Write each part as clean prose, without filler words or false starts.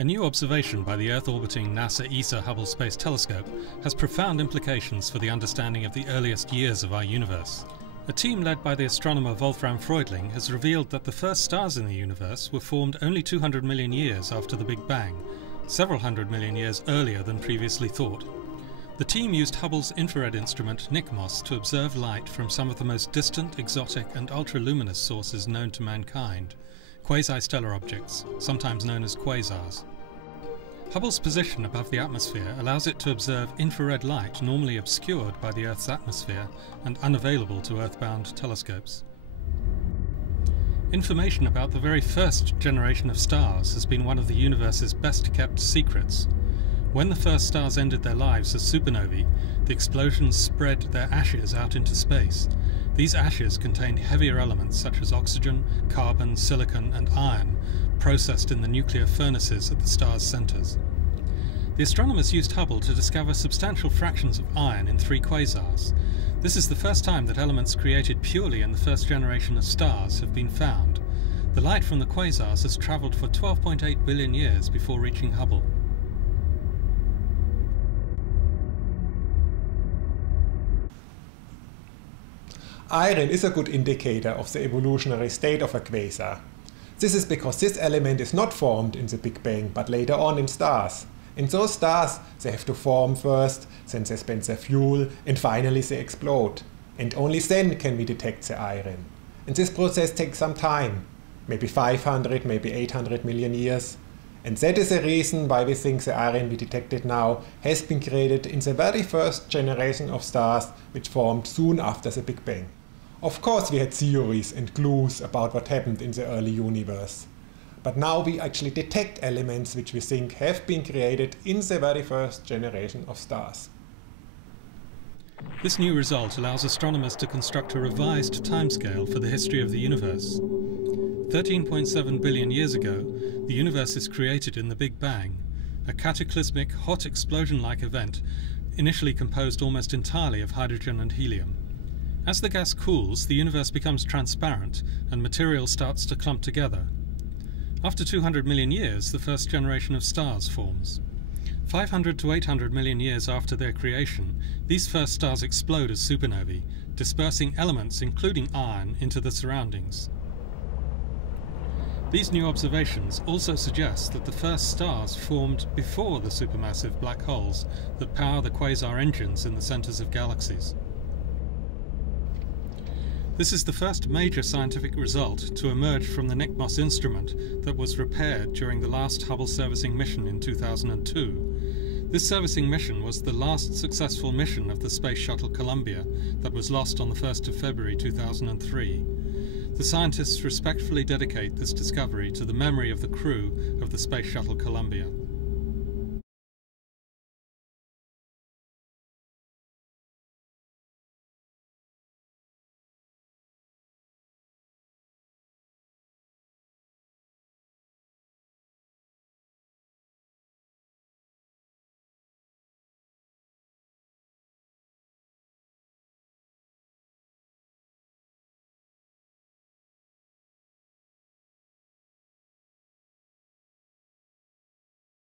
A new observation by the Earth-orbiting NASA ESA Hubble Space Telescope has profound implications for the understanding of the earliest years of our universe. A team led by the astronomer Wolfram Freundling has revealed that the first stars in the universe were formed only 200 million years after the Big Bang, several hundred million years earlier than previously thought. The team used Hubble's infrared instrument NICMOS to observe light from some of the most distant, exotic and ultra-luminous sources known to mankind, quasi-stellar objects, sometimes known as quasars. Hubble's position above the atmosphere allows it to observe infrared light normally obscured by the Earth's atmosphere and unavailable to Earth-bound telescopes. Information about the very first generation of stars has been one of the universe's best-kept secrets. When the first stars ended their lives as supernovae, the explosions spread their ashes out into space. These ashes contained heavier elements such as oxygen, carbon, silicon and iron, processed in the nuclear furnaces at the star's centers. The astronomers used Hubble to discover substantial fractions of iron in 3 quasars. This is the first time that elements created purely in the first generation of stars have been found. The light from the quasars has traveled for 12.8 billion years before reaching Hubble. Iron is a good indicator of the evolutionary state of a quasar. This is because this element is not formed in the Big Bang, but later on in stars. In those stars, they have to form first, then they spend their fuel, and finally they explode. And only then can we detect the iron. And this process takes some time, maybe 500, maybe 800 million years. And that is the reason why we think the iron we detected now has been created in the very first generation of stars which formed soon after the Big Bang. Of course we had theories and clues about what happened in the early universe. But now we actually detect elements which we think have been created in the very first generation of stars. This new result allows astronomers to construct a revised timescale for the history of the universe. 13.7 billion years ago, the universe is created in the Big Bang, a cataclysmic, hot explosion-like event initially composed almost entirely of hydrogen and helium. As the gas cools, the universe becomes transparent and material starts to clump together. After 200 million years, the first generation of stars forms. 500 to 800 million years after their creation, these first stars explode as supernovae, dispersing elements including iron into the surroundings. These new observations also suggest that the first stars formed before the supermassive black holes that power the quasar engines in the centers of galaxies. This is the first major scientific result to emerge from the NICMOS instrument that was repaired during the last Hubble servicing mission in 2002. This servicing mission was the last successful mission of the Space Shuttle Columbia that was lost on the 1st of February 2003. The scientists respectfully dedicate this discovery to the memory of the crew of the Space Shuttle Columbia.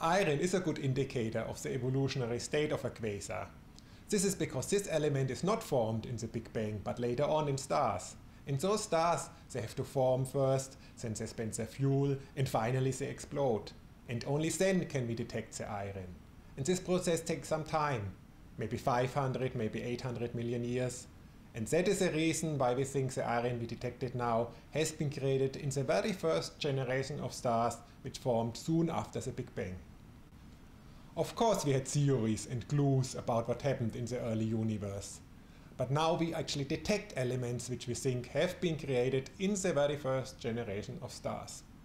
Iron is a good indicator of the evolutionary state of a quasar. This is because this element is not formed in the Big Bang, but later on in stars. In those stars, they have to form first, then they spend their fuel, and finally they explode. And only then can we detect the iron. And this process takes some time, maybe 500, maybe 800 million years. And that is the reason why we think the iron we detected now has been created in the very first generation of stars which formed soon after the Big Bang. Of course we had theories and clues about what happened in the early universe. But now we actually detect elements which we think have been created in the very first generation of stars.